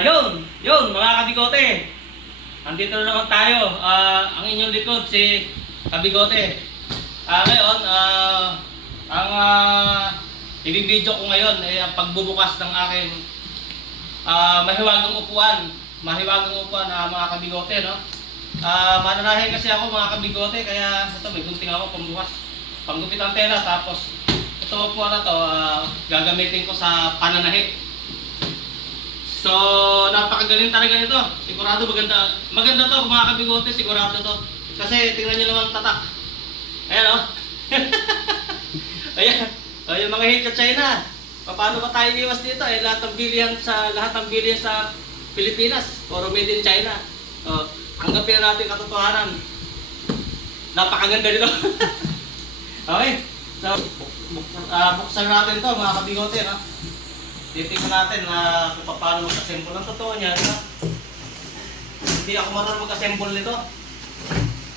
Yun mga kabigote. Andito na naman tayo. Ang inyong likod si Kabigote. Ngayon, ang ibibidyo ko ngayon ay ang pagbubukas ng aking mahiwagang upuan. Mahiwagang upuan mga kabigote, no? Mananahin kasi ako mga kabigote, kaya ito may gunting ako pambukas. Panggupit ang tela, tapos ito upuan na to, gagamitin ko sa pananahi. So, napakagaling talaga nito. Sigurado maganda to mga kabigote, sigurado to. Kasi tingnan niyo naman tatak. Ayan o. Ayan. O, yung mga hit sa China. Paano ba tayo iwas dito? Lahat ng bilihan sa Pilipinas. Puro made in China. O, tanggapin na natin katotohanan. Napakaganda nito. Okay. So, buksan natin to mga kabigote, no? Titingnan natin na kung paano mag-assemble. Ang totoo niya, no? Hindi ako marunong mag-assemble nito.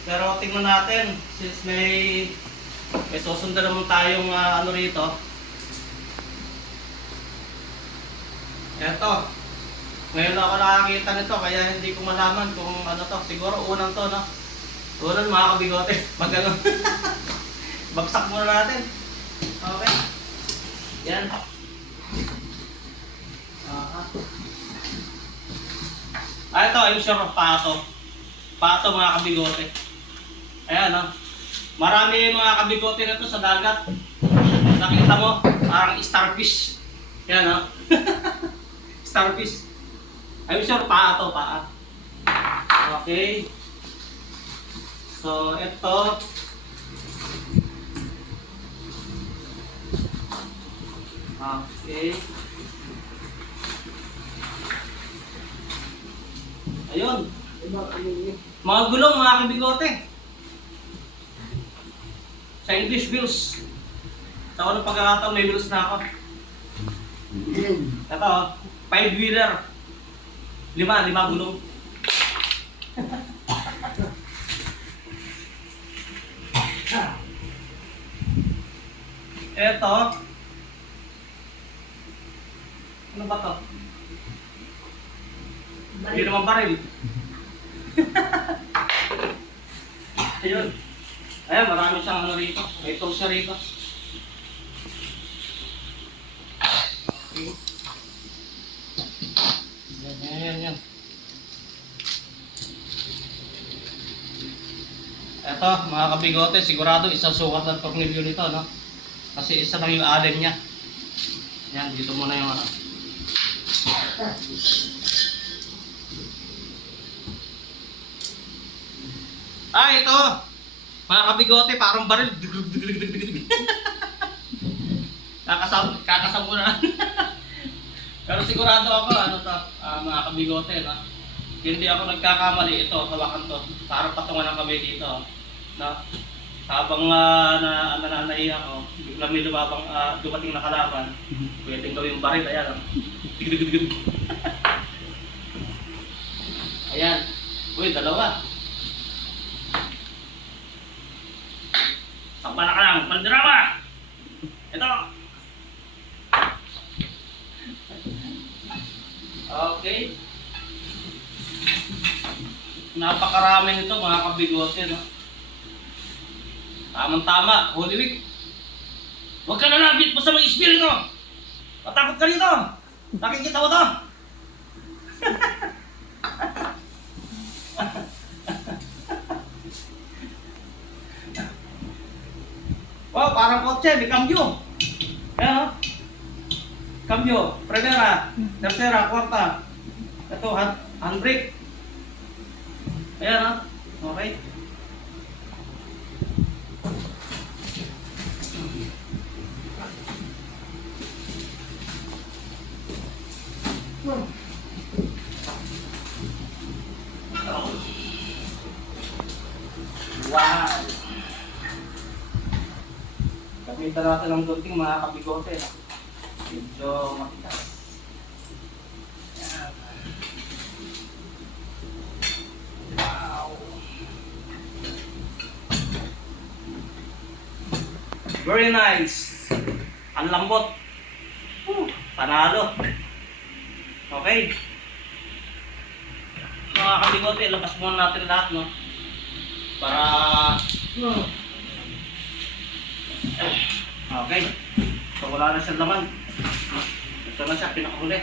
Pero tingnan natin, since may susundan naman tayong ano rito. Eto. Ngayon ako nakakita nito, kaya hindi ko malaman kung ano to. Siguro unang to, no? Unang mga kabigote. Magano. Bagsak muna natin. Okay. Yan. Ito, I'm sure pato. Pato mga kabigote. Ayan, no? Marami mga kabigote na to sa dagat. Nakita mo, parang starfish. Ayan, no? Starfish. I'm sure pato, paa. Okay. So, ito. Okay. Ayun. Mga gulong mga kabigote. Sa English wheels. Sa unang pagkakataon may wheels na ako. Ito, 5-wheeler. 5 gulong. Ito. Ano ba to? Hindi naman baril. Ayun. Ayan, marami siyang ano rito. May tools siya rito. Okay. Yan. Eto, mga kabigote, sigurado isang sukat ng tornilyo nito, no? Kasi isa lang yung allen niya. Yan, dito muna yung ano. Ito! Mga kabigote, parang baril. Kakasam mo na. Pero sigurado ako, ano to, mga kabigote, no? Hindi ako nagkakamali. Ito, hawakan to. Parang patungan ng kamay dito. No? Habang nananahi ako, bigla may dumating na kalaban. Pwedeng gawing baril, ayan. Ayan. Uy, dalawa. Sakbala ka lang, pandrama! Ito! Okay. Napakarami nito mga kabigote, no? Tamang-tama, Holy Week. Huwag ka nalabit mo sa mga espiritu! Matakot ka rito! Nakikita mo to! Wow, parang kotse, may cambio. Ayan, o. Cambio, primera, tercera, cuarta. Ito, handbrake. Ayan, o. Okay. Wow. Gamitan natin ng gunting mga kabigote. Medyo matigas. Yan. Wow. Very nice. Ang lambot. Panalo. Okay. mga kabigote, labas muna natin lahat, no? Para... Okay. So wala na siyang laman. Ito na siya, pinakahuli.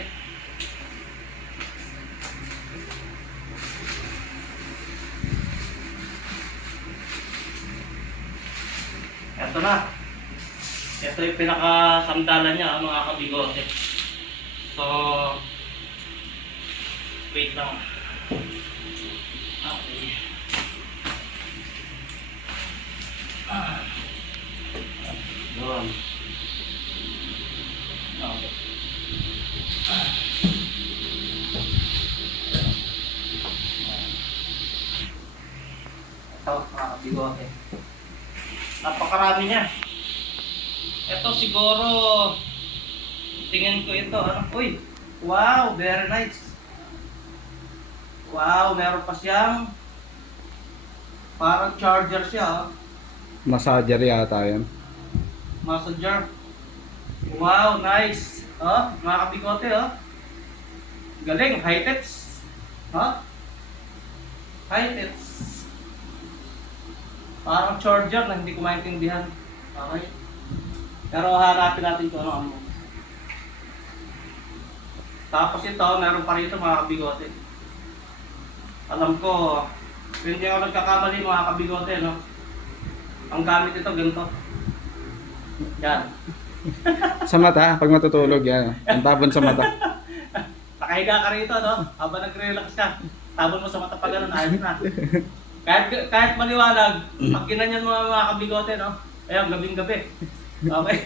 Ito na. Ito yung pinakasamdalan niya, mga kabigote. So, wait lang. Okay. Doon. Okay. Ito, mga kabigote. Napakarami niya. Ito siguro, tingin ko ito. Ano? Uy! Wow! Very nice! Wow! Meron pa siyang parang charger siya. Massager yata yan. Massager. Wow! Nice! Oh, mga kabigote, oh. Galing! High-tech! Huh? High-tech! Parang charger na hindi ko maintindihan. Okay? Pero hanapin natin kung ano. Tapos ito, meron pa rito mga kabigote. Alam ko, hindi ako nagkakamali mga kabigote, no? Ang gamit ito, ganito. Yan. Sa mata, pag matutulog yan. Ang tabon sa mata. Nakahiga ka rito, no? Habang nagre-relax ka. Tabon mo sa mata pa ganun, ayos na. Kahit maliwanag, pag ginanyan mo mga kabigote, no? Ayun, gabing-gabi. Okay.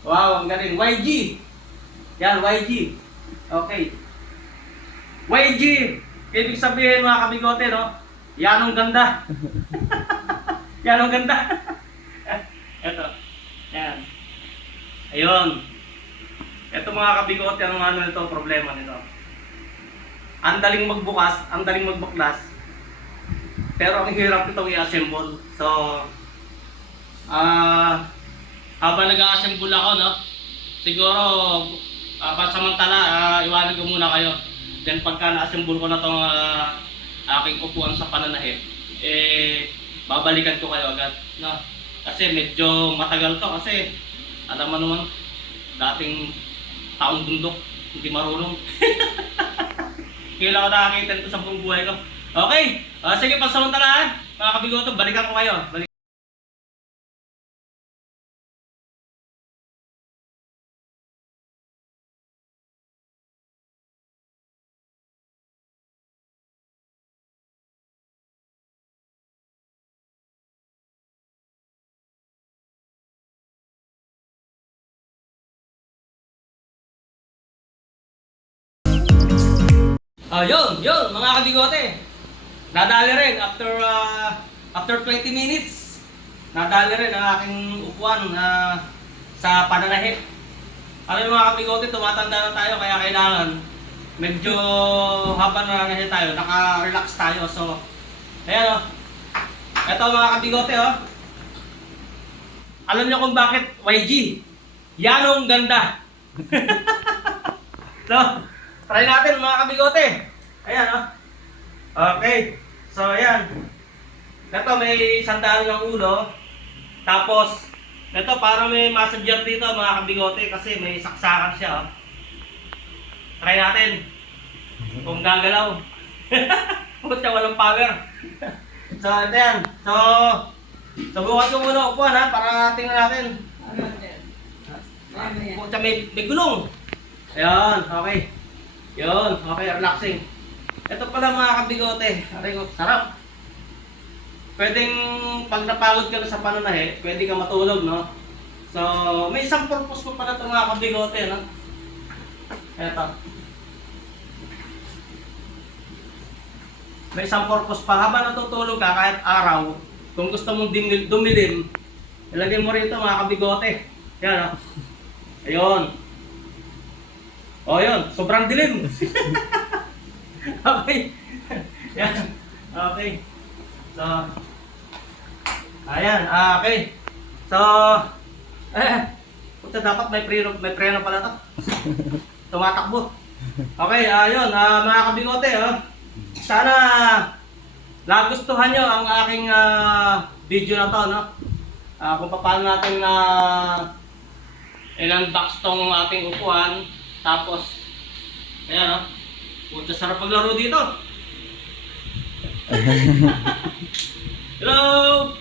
Wow, ang galing. YG. Yan, YG. Okay. YG. Ibig sabihin mga kabigote, no? Yan ang ganda. Yan ang ganda. Ito. Yan. Ayun. Ito mga kabigote, anong ano nito, problema nito. Ang daling magbukas, ang daling magbuklas. Pero ang hirap itong i-assemble. So, habang nag-a-assemble ako, no? Siguro, pansamantala, iwanan ko muna kayo. Then pagka na-assemble ko na itong aking upuan sa pananahit, babalikan ko kayo agad, no? Kasi medyo matagal to kasi, alam mo naman, dating taong bundok, hindi marunong. Kailan ko nakakita ito sa buong buhay ko. Okay, sige, pansamantalaan, mga kabigoto, balikan ko kayo. Yun, mga kabigote. Nadali rin after 20 minutes. Nadali rin ang aking upuan sa pananahit. Alam mo mga kabigote, tumatanda na tayo kaya kailangan medyo habang nananahit tayo, naka-relax tayo. So, ayan o. Ito mga kabigote o. Alam niyo kung bakit YG? Yanong ganda. So, try natin mga kabigote. Ayan o. Okay. So ayan. Ito may sandal ng ulo. Tapos, ito para may massager dito mga kabigote kasi may saksakan siya o. Try natin. Kung gagalaw. Kung siya walang power. So ito yan. So, subukan ko muna upuan ha para tingnan natin. Kung siya may gulong. Ayan. Okay. Yun, okay, relaxing. Ito pala mga kabigote, aray ko, sarap. Pwedeng pag napagod ka na sa pananahe, pwede ka matulog, no? So, may isang purpose ko pala ito mga kabigote, no? Ito. May isang purpose pa, habang natutulog ka kahit araw, kung gusto mong dumilim, ilagay mo rito mga kabigote. Yan, no? Ayun. O yun, sobrang dilim. Okay. Yan. Okay. So, ayan, okay. So, puta dapat may preno pala to. Tumatakbo. Okay, ayun, mga kabigote, sana nagustuhan nyo ang aking video na to, no? Kung paano natin in-unbox tong ating upuan. Tapos, ayan, no? Puta, sarap paglaro dito. Hello!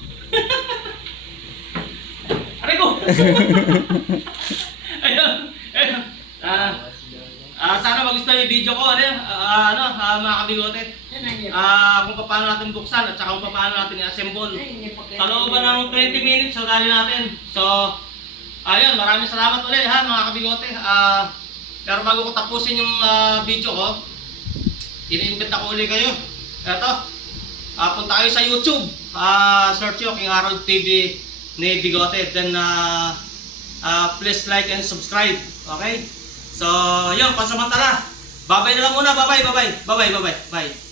Aray ko! Ayun, ayun. Sana magustuhan yung video ko, mga kabigote. Kung paano natin buksan at saka kung paano natin i-assemble. Sa looban ng 20 minutes, sasali natin. So, ayun, maraming salamat ulit mga kabigote. Pero bago ko tapusin yung video ko, ini-invite ako ulit kayo. Eto, punta kayo sa YouTube. Search nyo King Harold TV ni Bigote. Then, please like and subscribe. Okay? So, yun, pansamantala. Bye-bye na lang muna. Bye-bye. Bye-bye. Bye-bye. Bye-bye. Bye.